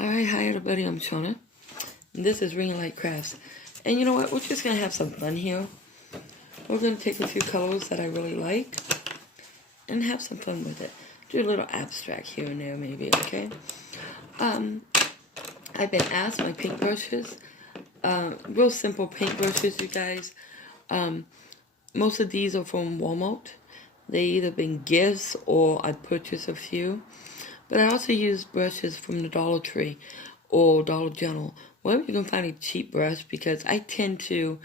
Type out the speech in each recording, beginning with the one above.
Alright, hi everybody, I'm Shona. And this is Ring Light Crafts. And you know what, we're just going to have some fun here. We're going to take a few colors that I really like and have some fun with it. Do a little abstract here and there maybe, okay? I've been asked my paintbrushes. Real simple paintbrushes, you guys. Most of these are from Walmart. They either been gifts or I purchased a few. But I also use brushes from the Dollar Tree or Dollar General. Wherever you can find a cheap brush, because I tend to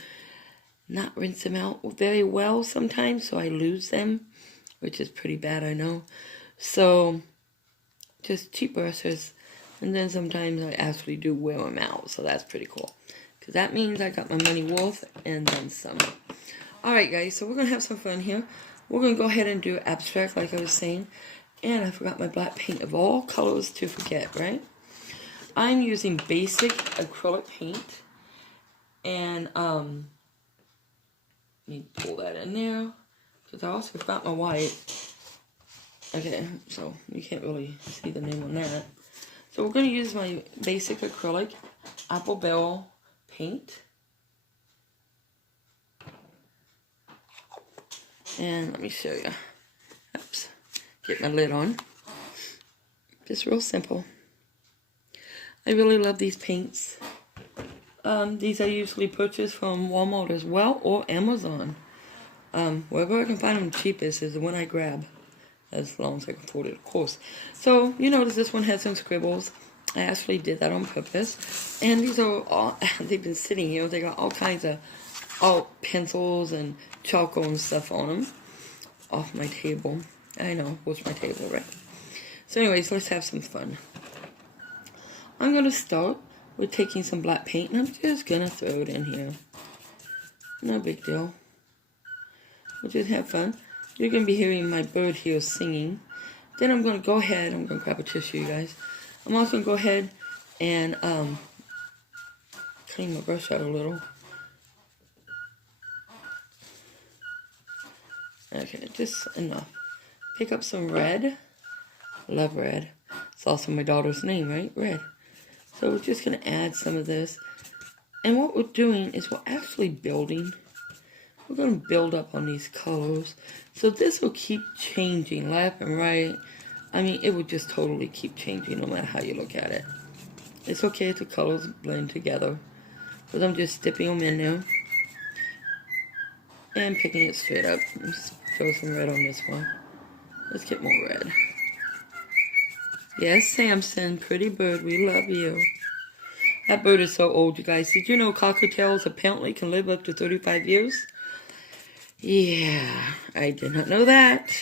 not rinse them out very well sometimes, so I lose them, which is pretty bad, I know. So, just cheap brushes, and then sometimes I actually do wear them out, so that's pretty cool. Because that means I got my money worth and then some. Alright guys, so we're going to have some fun here. We're going to go ahead and do abstract like I was saying. And I forgot my black paint of all colors to forget, right? I'm using basic acrylic paint. And, let me pull that in there. Because I also forgot my white. Okay, so you can't really see the name on that. So we're going to use my basic acrylic apple barrel paint. And let me show you. Oops. Get my lid on. Just real simple. I really love these paints. These I usually purchase from Walmart as well, or Amazon. Wherever I can find them cheapest is the one I grab, as long as I can afford it, of course. So, you notice this one has some scribbles. I actually did that on purpose. And these are all, they've been sitting here. They got all kinds of pencils and charcoal and stuff on them. Off my table. I know, what's my table, right? So anyways, let's have some fun. I'm going to start with taking some black paint, and I'm just going to throw it in here. No big deal. We'll just have fun. You're going to be hearing my bird here singing. Then I'm going to go ahead, I'm going to grab a tissue, you guys. I'm also going to go ahead and clean my brush out a little. Okay, just enough. Pick up some red. Love red. It's also my daughter's name, right? Red. So we're just going to add some of this. And what we're doing is we're actually building. We're going to build up on these colors. So this will keep changing left and right. I mean, it will just totally keep changing no matter how you look at it. It's okay if the colors blend together. Because I'm just dipping them in there. And picking it straight up. Let's throw some red on this one. Let's get more red. Yes, Samson, pretty bird, we love you. That bird is so old, you guys. Did you know cockatiels apparently can live up to 35 years? Yeah, I did not know that.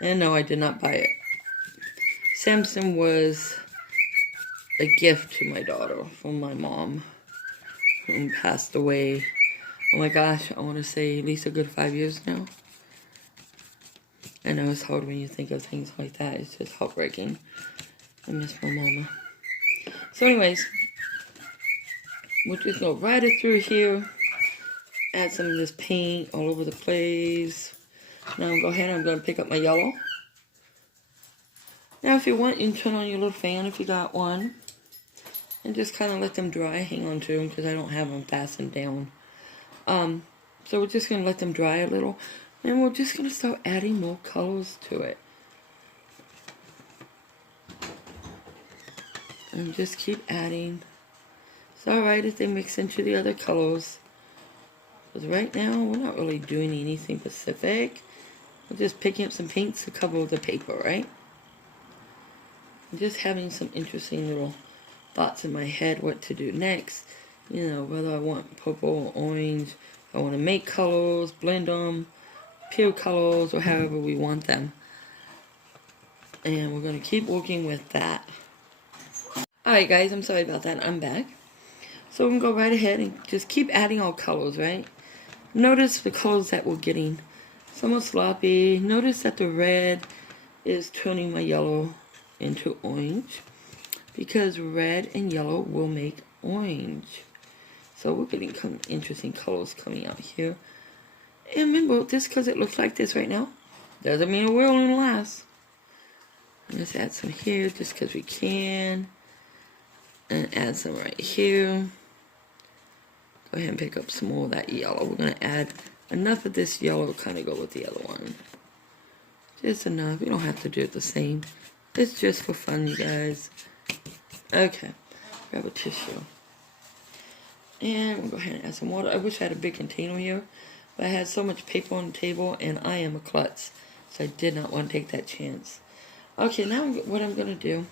And no, I did not buy it. Samson was a gift to my daughter from my mom, who passed away. Oh my gosh, I want to say at least a good 5 years now. I know it's hard when you think of things like that. It's just heartbreaking. I miss my mama. So anyways, we'll just go right it through here. Add some of this paint all over the place. Now go ahead, I'm going to pick up my yellow. Now if you want, you can turn on your little fan if you got one. And just kind of let them dry. Hang on to them because I don't have them fastened down. So we're just going to let them dry a little. And we're just going to start adding more colors to it. And just keep adding. It's alright if they mix into the other colors. Because right now, we're not really doing anything specific. We're just picking up some paints to cover the paper, right? I'm just having some interesting little thoughts in my head what to do next. You know, whether I want purple or orange. I want to make colors, blend them. Pure colors or however we want them. And we're going to keep working with that. Alright guys, I'm sorry about that. I'm back. So we're going to go right ahead and just keep adding all colors, right? Notice the colors that we're getting. Somewhat sloppy. Notice that the red is turning my yellow into orange. Because red and yellow will make orange. So we're getting some interesting colors coming out here. And remember, just because it looks like this right now, doesn't mean it will last. Let's add some here just because we can. And add some right here. Go ahead and pick up some more of that yellow. We're going to add enough of this yellow to kind of go with the other one. Just enough. You don't have to do it the same. It's just for fun, you guys. Okay. Grab a tissue. And we'll go ahead and add some water. I wish I had a big container here. But I had so much paper on the table, and I am a klutz. So I did not want to take that chance. Okay, now what I'm going to do,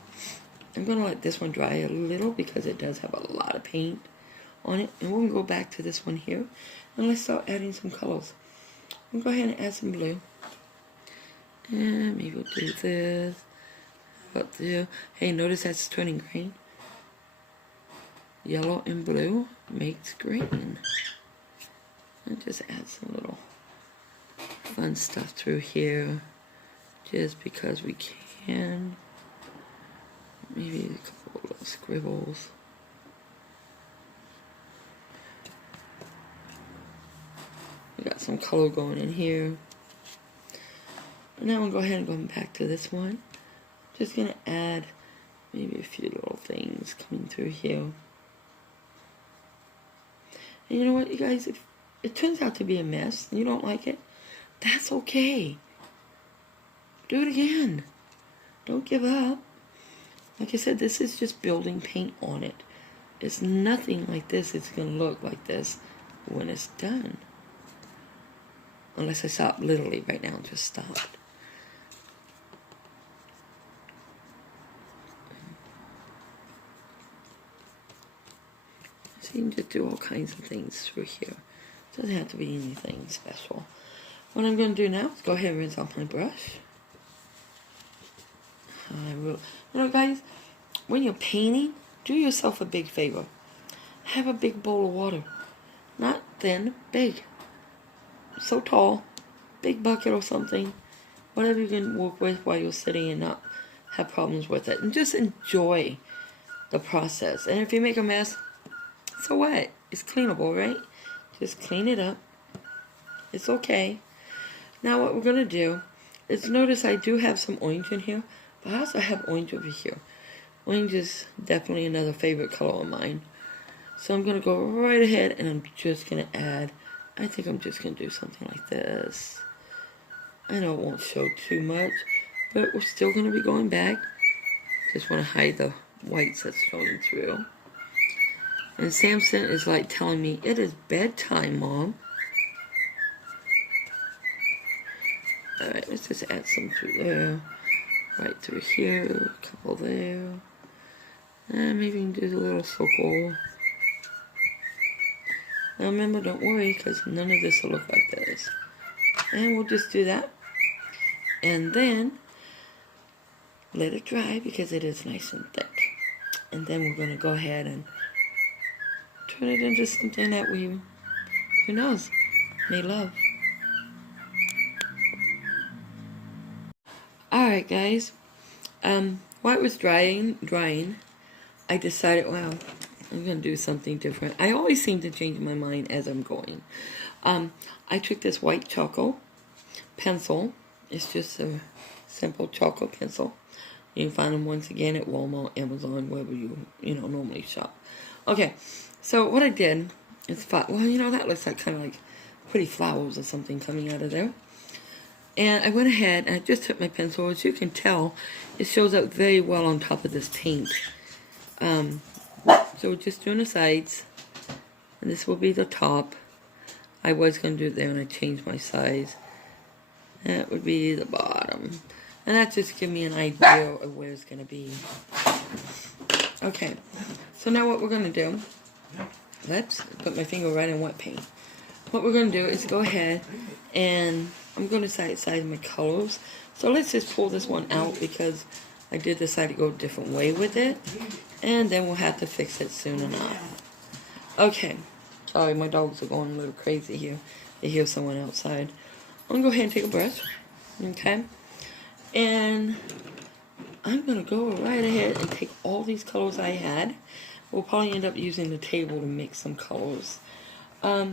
I'm going to let this one dry a little because it does have a lot of paint on it. And we're going to go back to this one here. And let's start adding some colors. We'll go ahead and add some blue. And maybe we'll do this. Up there. Hey, notice that's turning green. Yellow and blue makes green. And just add some little fun stuff through here. Just because we can. Maybe a couple of little scribbles. We got some color going in here. And now we'll go ahead and go back to this one. Just gonna add maybe a few little things coming through here. And you know what, you guys, if it turns out to be a mess and you don't like it, that's okay. Do it again. Don't give up. Like I said, this is just building paint on it. It's nothing like this. It's going to look like this when it's done. Unless I stop literally right now and just stop. So you can just do all kinds of things through here. It doesn't have to be anything special. What I'm going to do now is go ahead and rinse off my brush. You know, guys, when you're painting, do yourself a big favor. Have a big bowl of water. Not thin, big. So tall. Big bucket or something. Whatever you can work with while you're sitting and not have problems with it. And just enjoy the process. And if you make a mess, so what? It's cleanable, right? Just clean it up. It's okay. Now what we're going to do is, notice I do have some orange in here. But I also have orange over here. Orange is definitely another favorite color of mine. So I'm going to go right ahead and I'm just going to add, I think I'm just going to do something like this. I know it won't show too much, but we're still going to be going back. Just want to hide the whites that's showing through. And Samson is like telling me, it is bedtime, Mom. Alright, let's just add some through there. Right through here, a couple there. And maybe you can do a little circle. Now remember, don't worry, because none of this will look like this. And we'll just do that. And then, let it dry, because it is nice and thick. And then we're going to go ahead and turn it into something that we, who knows, may love. Alright guys, while it was drying, I decided, wow, I'm going to do something different. I always seem to change my mind as I'm going. I took this white charcoal pencil. It's just a simple charcoal pencil. You can find them once again at Walmart, Amazon, wherever you normally shop. Okay, so what I did is, well, that looks like kind of like pretty flowers or something coming out of there. And I went ahead and I just took my pencil. As you can tell, it shows up very well on top of this paint. So we're just doing the sides. And this will be the top. I was going to do it there and I changed my size. That would be the bottom. And that just gives me an idea of where it's going to be. Okay. So now what we're going to do, let's put my finger right in wet paint. What we're going to do is go ahead and I'm going to size my colors. So let's just pull this one out because I did decide to go a different way with it. And then we'll have to fix it soon enough. Okay. Sorry, my dogs are going a little crazy here. They hear someone outside. I'm going to go ahead and take a brush. Okay. And I'm going to go right ahead and take all these colors I had. We'll probably end up using the table to mix some colors. I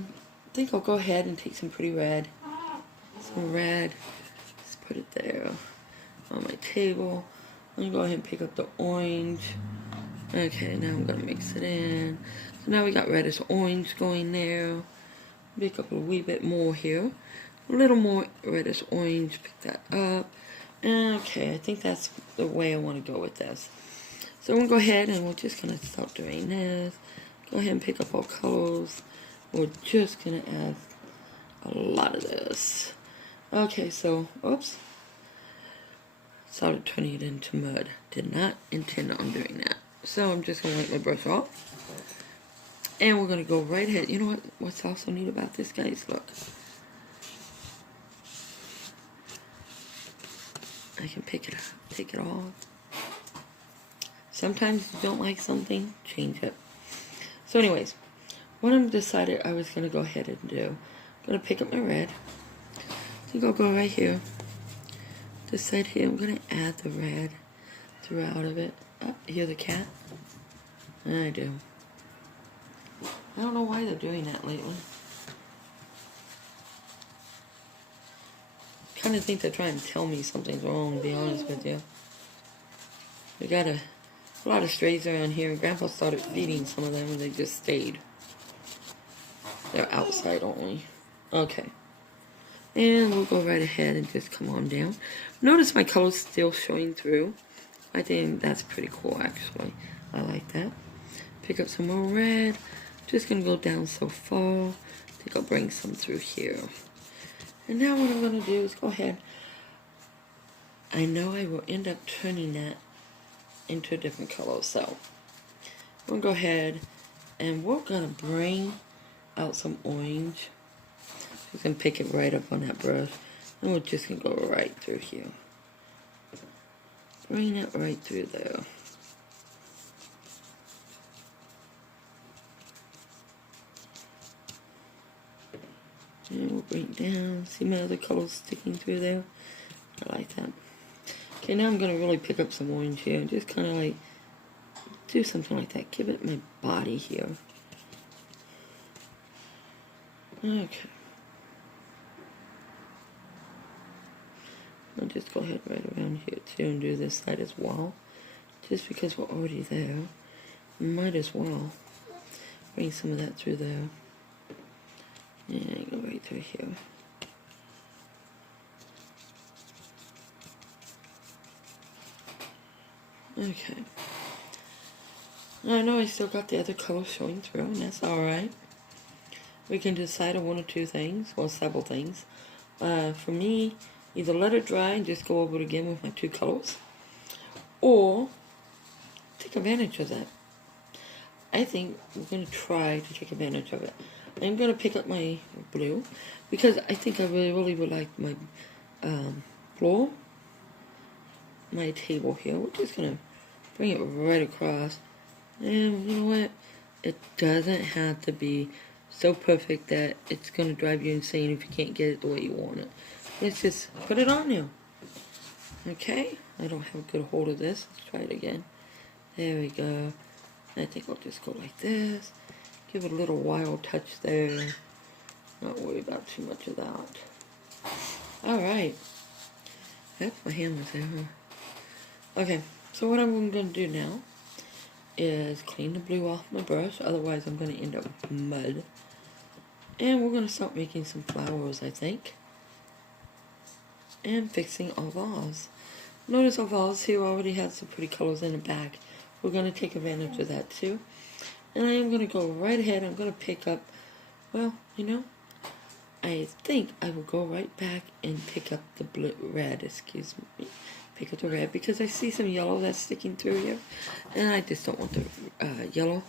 think I'll go ahead and take some pretty red. Some red. Just put it there on my table. I'm going to go ahead and pick up the orange. Okay, now I'm gonna mix it in. So now we got reddish orange going there. Pick up a wee bit more here. A little more reddish orange, pick that up. Okay, I think that's the way I want to go with this. So I'm going to go ahead and we're just going to start doing this. Go ahead and pick up our colors. We're just going to add a lot of this. Okay, so, oops. Started turning it into mud. Did not intend on doing that. So I'm just going to wipe my brush off. And we're going to go right ahead. You know what's also neat about this, guys? Look. I can take it off. Sometimes you don't like something, change it. So anyways, what I decided I was going to go ahead and do, I'm going to pick up my red. I think I'll go right here. This side here, I'm going to add the red throughout of it. Oh, hear the cat? I do. I don't know why they're doing that lately. I kind of think they're trying to tell me something's wrong, to be honest with you. We got a lot of strays around here, and Grandpa started feeding some of them, and they just stayed. They're outside only. Okay. And we'll go right ahead and just come on down. Notice my color's still showing through. I think that's pretty cool, actually. I like that. Pick up some more red. Just going to go down so far. I think I'll bring some through here. And now what I'm going to do is go ahead. I know I will end up turning that into a different color, so I'm going to go ahead and we're going to bring out some orange. You can pick it right up on that brush, and we're just going to go right through here. Bring it right through there. And we'll bring it down. See my other colors sticking through there? I like that. Okay, now I'm going to really pick up some orange here and just kind of like do something like that. Give it my body here. Okay. I'll just go ahead right around here too and do this side as well. Just because we're already there, might as well bring some of that through there. And go right through here. Okay. I know I still got the other colors showing through, and that's alright. We can decide on one or two things, well, several things. For me, either let it dry and just go over it again with my two colors, or take advantage of that. I think we're going to try to take advantage of it. I'm going to pick up my blue, because I think I really would like my floor, my table here. We're just going to bring it right across. And you know what? It doesn't have to be so perfect that it's going to drive you insane if you can't get it the way you want it. Let's just put it on now. Okay? I don't have a good hold of this. Let's try it again. There we go. I think I'll just go like this. Give it a little wild touch there. Not worry about too much of that. Alright. Yep, my hand was there, huh? Okay, so what I'm going to do now is clean the blue off my brush. Otherwise, I'm going to end up with mud. And we're going to start making some flowers, I think. And fixing our vase. Notice our vase here already has some pretty colors in the back. We're going to take advantage of that too. And I am going to go right ahead. I'm going to pick up, well, you know, I think I will go right back and pick up the red, excuse me. Pick up the red because I see some yellow that's sticking through here. And I just don't want the yellow.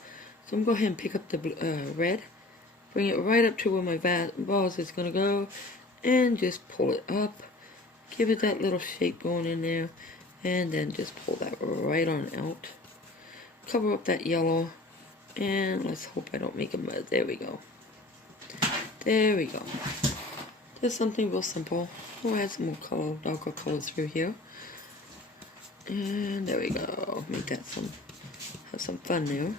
So I'm going to go ahead and pick up the red. Bring it right up to where my vase is going to go. And just pull it up. Give it that little shape going in there. And then just pull that right on out. Cover up that yellow. And let's hope I don't make a mud. There we go. There we go. Just something real simple. We'll add some more color, darker color through here. And there we go. Make that have some fun there.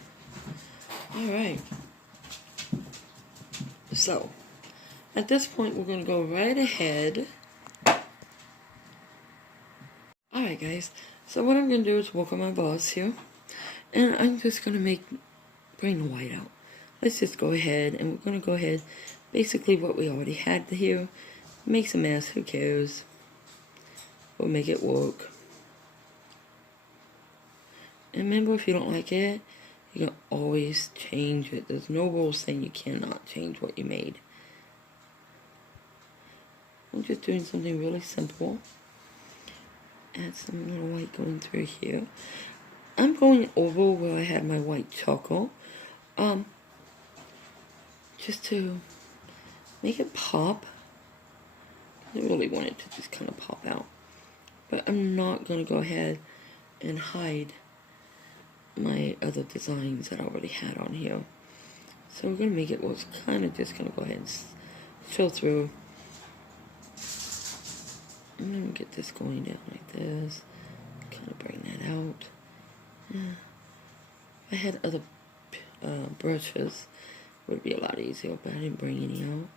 Alright. So, at this point we're going to go right ahead. Alright guys, so what I'm going to do is work on my vase here. And I'm just going to bring the white out. Let's just go ahead, and we're going to go ahead, basically what we already had here. Makes a mess, who cares? We'll make it work. And remember, if you don't like it, you can always change it. There's no rules saying you cannot change what you made. I'm just doing something really simple. Add some little white going through here. I'm going over where I had my white charcoal. Just to make it pop. I really want it to just kind of pop out. But I'm not going to go ahead and hide my other designs that I already had on here. So we're going to make it what's kind of just going to go ahead and show through. I'm going to get this going down like this. Kind of bring that out. Yeah. If I had other brushes, it would be a lot easier, but I didn't bring any out.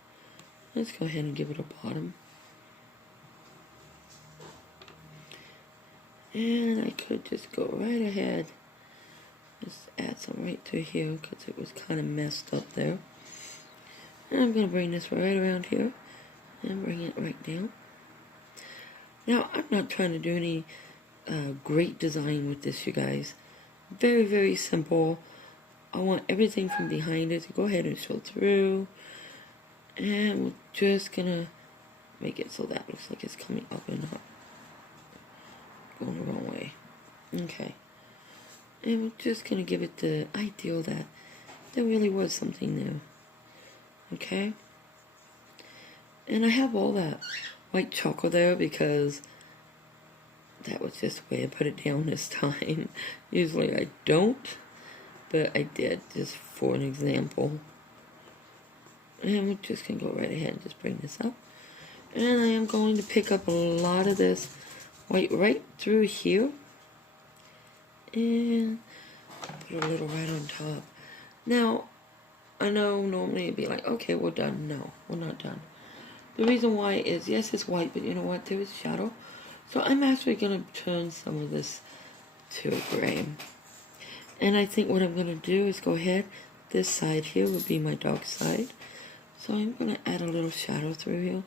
Let's go ahead and give it a bottom. And I could just go right ahead. Just add some right through here because it was kind of messed up there. And I'm going to bring this right around here and bring it right down. Now, I'm not trying to do any great design with this, you guys. Very, very simple. I want everything from behind it to go ahead and show through. And we're just going to make it so that looks like it's coming up and up. Going the wrong way. Okay. And we're just going to give it the ideal that there really was something new. Okay? And I have all that white chocolate there because that was just the way I put it down this time. Usually I don't, but I did just for an example. And we're just going to go right ahead and just bring this up. And I am going to pick up a lot of this white right through here. And put a little right on top. Now, I know normally it'd be like, okay, we're done. No, we're not done. The reason why is, yes, it's white, but you know what? There is shadow. So I'm actually going to turn some of this to a gray. And I think what I'm going to do is go ahead. This side here will be my dark side. So I'm going to add a little shadow through here.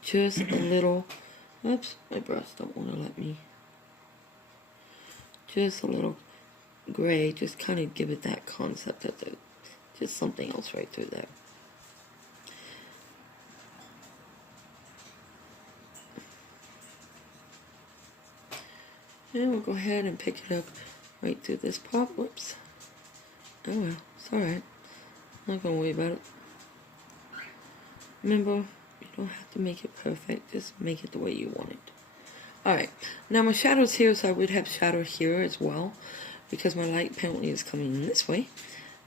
Just a little. Oops, my brush don't want to let me. Just a little gray. Just kind of give it that concept that there's just something else right through there. And we'll go ahead and pick it up right through this part. Whoops. Oh well, it's alright. I'm not going to worry about it. Remember, you don't have to make it perfect. Just make it the way you want it. Alright, now my shadow's here, so I would have shadow here as well. Because my light apparently is coming this way.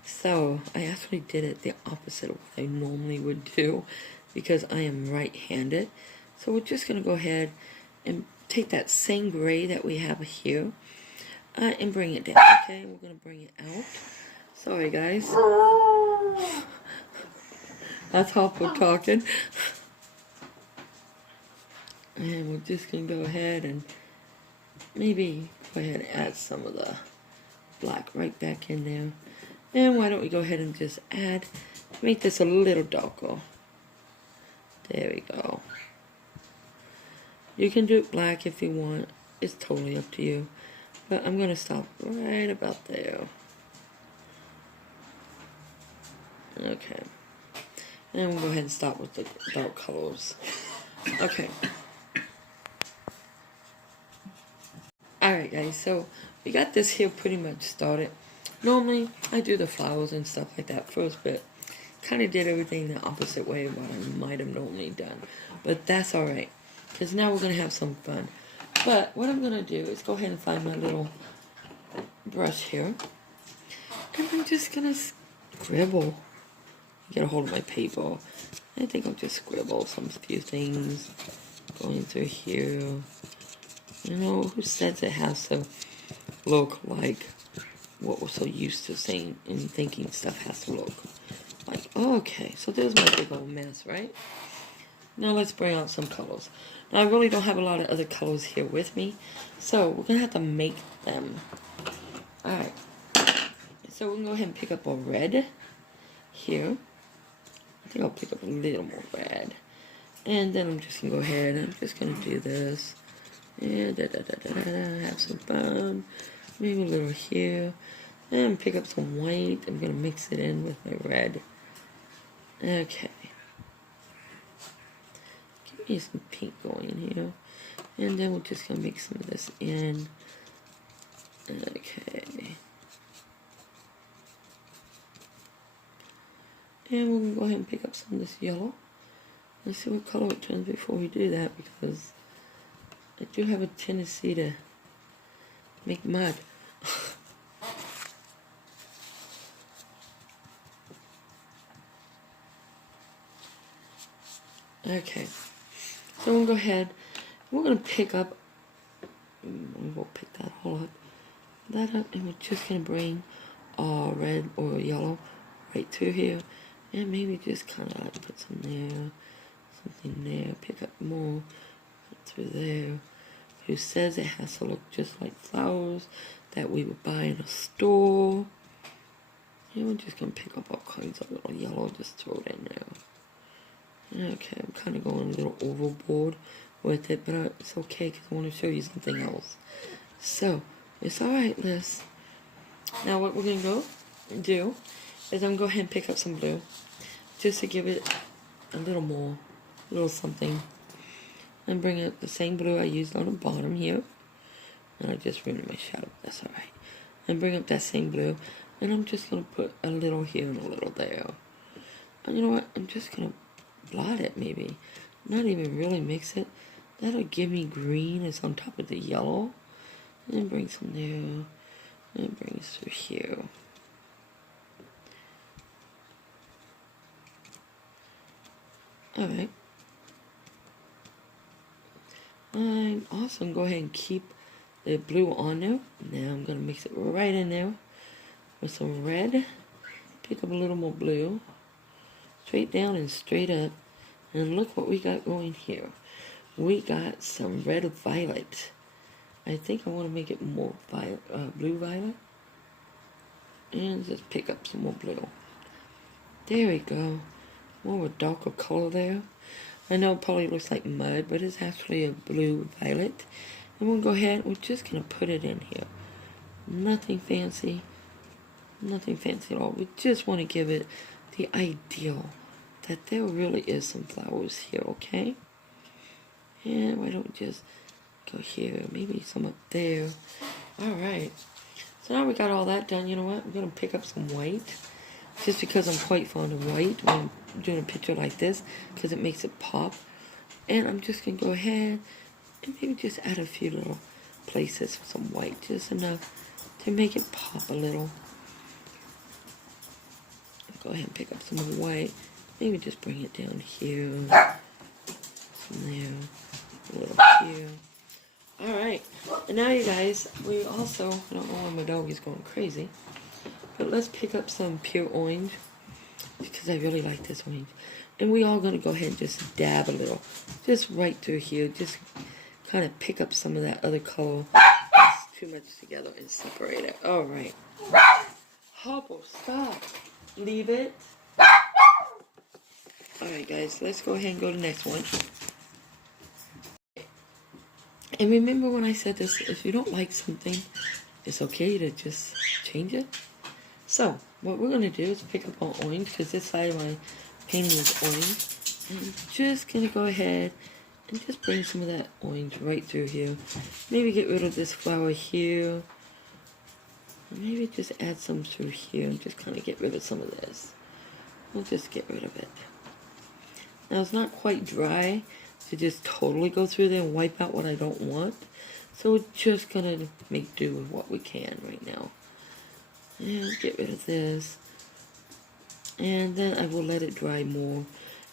So, I actually did it the opposite of what I normally would do. Because I am right-handed. So we're just going to go ahead and take that same gray that we have here and bring it down, okay? We're going to bring it out. Sorry, guys. That's how we're talking. And we're just going to go ahead and maybe go ahead and add some of the black right back in there. And why don't we go ahead and just make this a little darker. There we go. You can do it black if you want. It's totally up to you. But I'm going to stop right about there. Okay. And we'll go ahead and start with the dark colors. Okay. Alright guys, so we got this here pretty much started. Normally, I do the flowers and stuff like that first, but kind of did everything the opposite way of what I might have normally done. But that's alright. Because now we're going to have some fun. But what I'm going to do is go ahead and find my little brush here. And I'm just going to scribble. Get a hold of my paper. I think I'll just scribble some few things. Going through here. You know, who says it has to look like what we're so used to saying and thinking stuff has to look like. Okay, so there's my big old mess, right? Now let's bring out some colors. Now I really don't have a lot of other colors here with me, so we're going to have to make them. Alright, So we'll go ahead and pick up a red here. I think I'll pick up a little more red. And then I'm just going to go ahead and I'm just going to do this. And have some fun. Maybe a little here. And pick up some white. I'm going to mix it in with my red. Okay. Give me some pink going in here. And then we're just going to mix some of this in. Okay. And we'll go ahead and pick up some of this yellow. Let's see what color it turns before we do that, because I do have a tendency to make mud. Okay, so we'll go ahead. We're going to pick up, we'll pick that all up, and we're just going to bring red or yellow right through here, and maybe just kind of like put some there, something there, pick up more, put through there. Who says it has to look just like flowers that we would buy in a store? And we're just going to pick up all kinds of little yellow, just throw it in there. Okay, I'm kind of going a little overboard with it, but it's okay because I want to show you something else. So, it's alright, Liz. Now what we're going to do is I'm going to go ahead and pick up some blue, just to give it a little more, a little something. And bring up the same blue I used on the bottom here. And I just ruined my shadow, that's alright. And bring up that same blue, and I'm just going to put a little here and a little there. And you know what, I'm just going to blot it maybe, not even really mix it. That'll give me green as on top of the yellow, and then bring some there, and bring it through here. Alright, and awesome. Go ahead and keep the blue on there. Now I'm going to mix it right in there with some red, pick up a little more blue, straight down and straight up. And look what we got going here. We got some red violet. I think I want to make it more violet, blue violet. And just pick up some more blue. There we go. More of a darker color there. I know it probably looks like mud, but it's actually a blue violet. And we'll go ahead, we're just going to put it in here. Nothing fancy. Nothing fancy at all. We just want to give it the ideal that there really is some flowers here, okay? And why don't we just go here, maybe some up there. Alright, so now we got all that done. You know what, I'm going to pick up some white, just because I'm quite fond of white when I'm doing a picture like this, because it makes it pop. And I'm just going to go ahead and maybe just add a few little places for some white, just enough to make it pop a little. Go ahead and pick up some more white. Maybe just bring it down here, some there, a little here. Alright, and now you guys, we also, I don't know why my dog is going crazy, but let's pick up some pure orange, because I really like this orange. And we all going to go ahead and just dab a little, just right through here, just kind of pick up some of that other color. It's too much together and separate it. Alright. Hopper, stop. Leave it. Alright guys, let's go ahead and go to the next one. And remember when I said this, if you don't like something, it's okay to just change it. So, what we're going to do is pick up our orange, because this side of my painting is orange. And I'm just going to go ahead and just bring some of that orange right through here. Maybe get rid of this flower here. Maybe just add some through here and just kind of get rid of some of this. We'll just get rid of it. Now it's not quite dry to just totally go through there and wipe out what I don't want. So we're just going to make do with what we can right now. And get rid of this. And then I will let it dry more.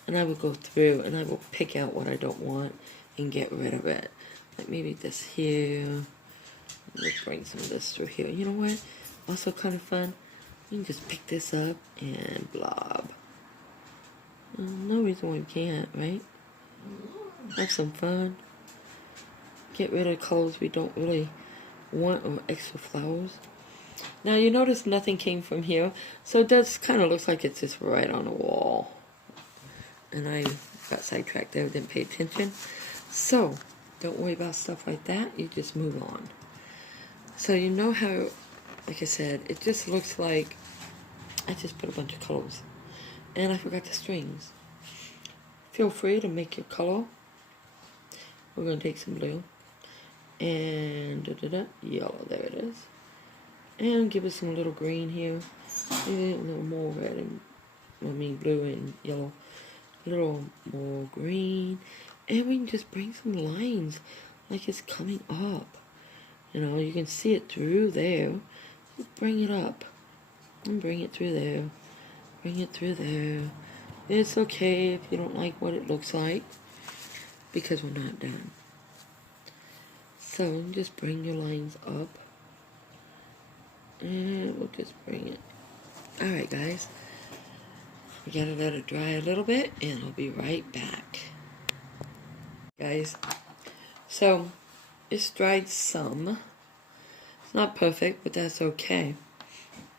And I will go through and I will pick out what I don't want and get rid of it. Like maybe this here. Let's bring some of this through here. You know what? Also kind of fun. You can just pick this up and blob. No reason why we can't, right? Have some fun. Get rid of colors we don't really want or extra flowers. Now you notice nothing came from here, so it does kind of looks like it's just right on the wall. And I got sidetracked there, didn't pay attention. So, don't worry about stuff like that, you just move on. So you know how, like I said, it just looks like I just put a bunch of colors. And I forgot the strings. Feel free to make your color. We're going to take some blue. And yellow, there it is. And give it some little green here. Maybe a little more red and, blue and yellow. A little more green. And we can just bring some lines like it's coming up. You know, you can see it through there. Just bring it up. And bring it through there. Bring it through there. It's okay if you don't like what it looks like, because we're not done. So just bring your lines up. And we'll just bring it. Alright guys. We gotta let it dry a little bit, and I'll be right back. Guys, so it's dried some. It's not perfect, but that's okay,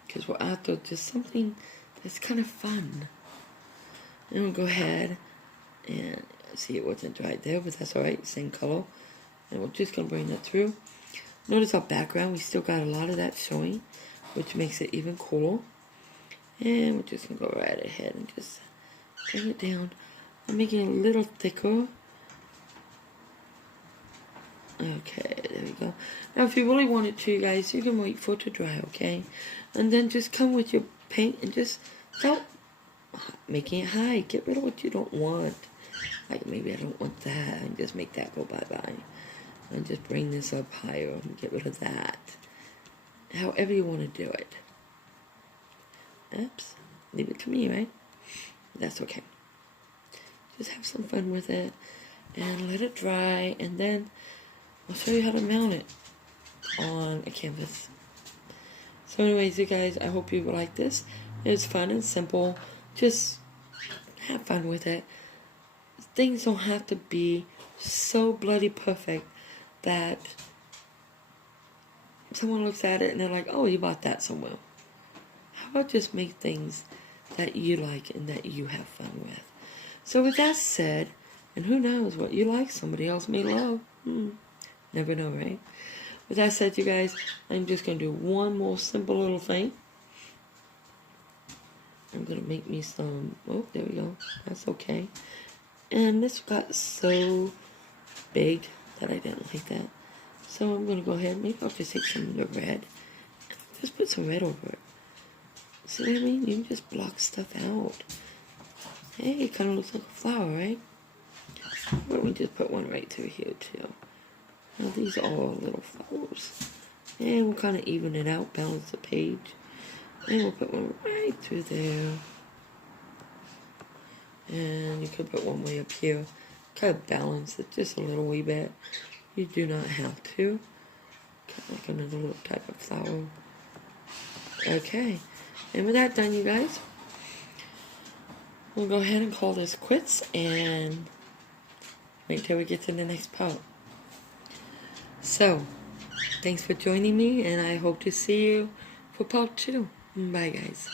because we're after just something that's kind of fun. And we'll go ahead and see, it wasn't dried there, but that's alright, same color. And we're just going to bring that through. Notice our background, we still got a lot of that showing, which makes it even cooler. And we're just going to go right ahead and just bring it down. I'm making it a little thicker. Okay, there we go. Now if you really wanted to, guys, you can wait for it to dry, okay? And then just come with your paint and just start making it high. Get rid of what you don't want. Like, maybe I don't want that, and just make that go bye-bye. And just bring this up higher and get rid of that. However you want to do it. Oops. Leave it to me, right? That's okay. Just have some fun with it. And let it dry. And then I'll show you how to mount it on a canvas. So anyways, you guys, I hope you like this. It's fun and simple. Just have fun with it. Things don't have to be so bloody perfect that someone looks at it and they're like, oh, you bought that somewhere. How about just make things that you like and that you have fun with? So with that said, and who knows what you like, somebody else may love. Never know, right? With that said, you guys, I'm just going to do one more simple little thing. I'm going to make me some, oh, there we go. That's okay. And this got so big that I didn't like that. So I'm going to go ahead, maybe I'll just take some of the red. Just put some red over it. See what I mean? You can just block stuff out. Hey, it kind of looks like a flower, right? Why don't we just put one right through here, too? Now, these are all little flowers. And we'll kind of even it out, balance the page. And we'll put one right through there. And you could put one way up here. Kind of balance it just a little wee bit. You do not have to. Kind of like another little type of flower. Okay. And with that done, you guys, we'll go ahead and call this quits and wait till we get to the next part. So, thanks for joining me, and I hope to see you for part 2. Bye, guys.